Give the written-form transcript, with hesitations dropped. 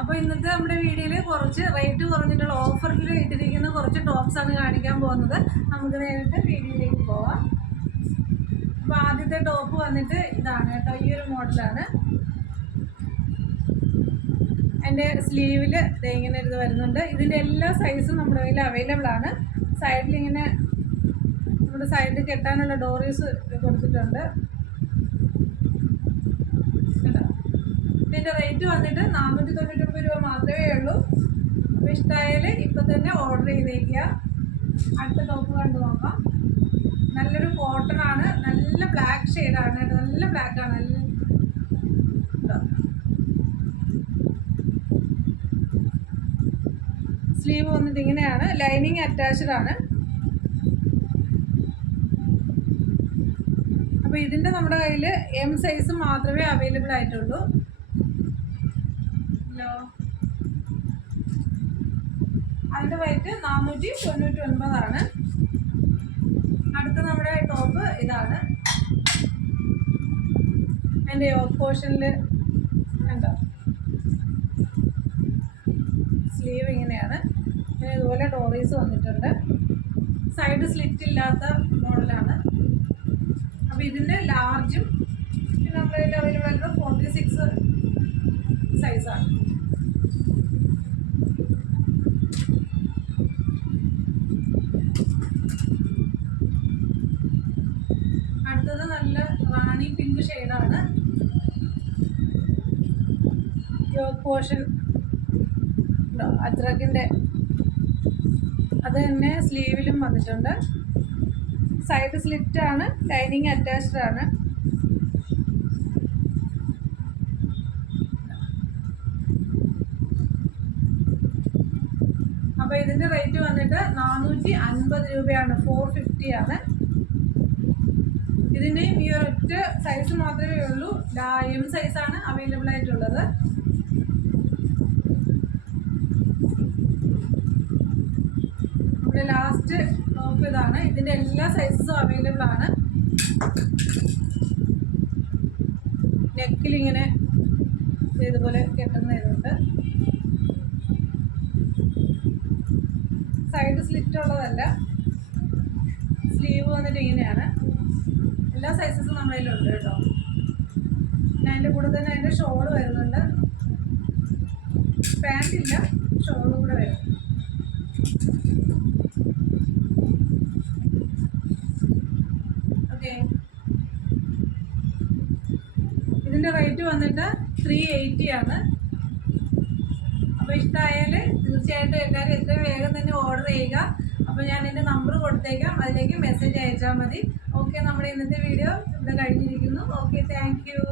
അപ്പോൾ ഇന്നത്തെ നമ്മുടെ വീഡിയോയിൽ കുറച്ച് റേറ്റ് കുറഞ്ഞിട്ടുള്ള ഓഫറിൽ ഇട്ടിരിക്കുന്ന കുറച്ച് ടോപ്സാണ് കാണിക്കാൻ പോകുന്നത്. നമുക്ക് നേരിട്ട് വീഡിയോയിലേക്ക് പോവാം. അപ്പോൾ ആദ്യത്തെ ടോപ്പ് വന്നിട്ട് ഇതാണ് കേട്ടോ, ഈ ഒരു മോഡലാണ്. എൻ്റെ സ്ലീവിൽ ഇങ്ങനെ ഇത് വരുന്നുണ്ട്. ഇതിൻ്റെ എല്ലാ സൈസും നമ്മുടെ കയ്യിൽ അവൈലബിൾ ആണ്. സൈഡിൽ ഇങ്ങനെ നമ്മുടെ സൈഡിൽ കെട്ടാനുള്ള ഡോറീസ് കൊടുത്തിട്ടുണ്ട്. ഇതിൻ്റെ റേറ്റ് വന്നിട്ട് 499 രൂപ മാത്രമേ ഉള്ളൂ. അപ്പോൾ ഇഷ്ടമായാൽ ഇപ്പം തന്നെ ഓർഡർ ചെയ്തേക്കുക. അടുത്ത ടോപ്പ് കണ്ടു നോക്കാം. നല്ലൊരു കോട്ടൺ ആണ്, നല്ല ബ്ലാക്ക് ഷെയ്ഡാണ്, നല്ല ബ്ലാക്കാണ്. സ്ലീവ് വന്നിട്ട് ഇങ്ങനെയാണ്, ലൈനിങ് അറ്റാച്ച്ഡ് ആണ്. അപ്പോൾ ഇതിൻ്റെ നമ്മുടെ കയ്യിൽ M സൈസ് മാത്രമേ അവൈലബിൾ ആയിട്ടുള്ളൂ. അതിൻ്റെ റേറ്റ് 499 ആണ്. അടുത്ത നമ്മുടെ ടോപ്പ് ഇതാണ്. എൻ്റെ യോക്ക് പോർഷനിൽ എന്താ സ്ലീവ് ഇങ്ങനെയാണ്. പിന്നെ ഇതുപോലെ ഡോറീസ് വന്നിട്ടുണ്ട്. സൈഡ് സ്ലിറ്റ് ഇല്ലാത്ത മോഡലാണ്. അപ്പോൾ ഇതിൻ്റെ ലാർജും പിന്നെ നമ്മുടെ കയ്യിൽ അവൈലബിൾ ആയിട്ടുള്ള 46 സൈസാണ്. അടുത്തത് നല്ല റാണി പിങ്ക് ഷെയ്ഡാണ്. യോക്ക് പോർഷൻ അജ്രക്കിൻ്റെ അത് തന്നെ സ്ലീവിലും വന്നിട്ടുണ്ട്. സൈഡ് സ്ലിറ്റാണ്, ലൈനിങ് അറ്റാച്ച്ഡ് ആണ്. അപ്പോൾ ഇതിൻ്റെ റേറ്റ് വന്നിട്ട് 450 രൂപയാണ്, 450 ആണ്. ഇതിൻ്റെയും ഈ ഒരൊറ്റ സൈസ് മാത്രമേ ഉള്ളൂ, M സൈസാണ് അവൈലബിൾ ആയിട്ടുള്ളത്. നമ്മുടെ ലാസ്റ്റ് ടോപ്പ് ഇതാണ്. ഇതിൻ്റെ എല്ലാ സൈസസും അവൈലബിൾ ആണ്. നെക്കിലിങ്ങനെ ഇതുപോലെ കെട്ടുന്ന ഇതുണ്ട്. സൈഡ് സ്ലിറ്റ് ഉള്ളതല്ല. സ്ലീവ് വന്നിട്ട് ഇങ്ങനെയാണ്. എല്ലാ സൈസസും നമ്മുടെ കയ്യിലുണ്ട് കേട്ടോ. പിന്നെ അതിൻ്റെ കൂടെ തന്നെ അതിൻ്റെ ഷോള് വരുന്നുണ്ട്. പാൻറ് ഇല്ല, ഷോളും കൂടെ വരും. ഓക്കെ, ഇതിൻ്റെ റേറ്റ് വന്നിട്ട് 380 ആണ്. അപ്പോൾ ഇഷ്ടമായാൽ തീർച്ചയായിട്ടും എല്ലാവരും എത്രയും വേഗം തന്നെ ഓർഡർ ചെയ്യുക. അപ്പോൾ ഞാൻ എൻ്റെ നമ്പർ കൊടുത്തേക്കാം, അതിലേക്ക് മെസ്സേജ് അയച്ചാൽ മതി. ഓക്കെ, നമ്മുടെ ഇന്നത്തെ വീഡിയോ ഇവിടെ കഴിഞ്ഞിരിക്കുന്നു. Okay, thank you.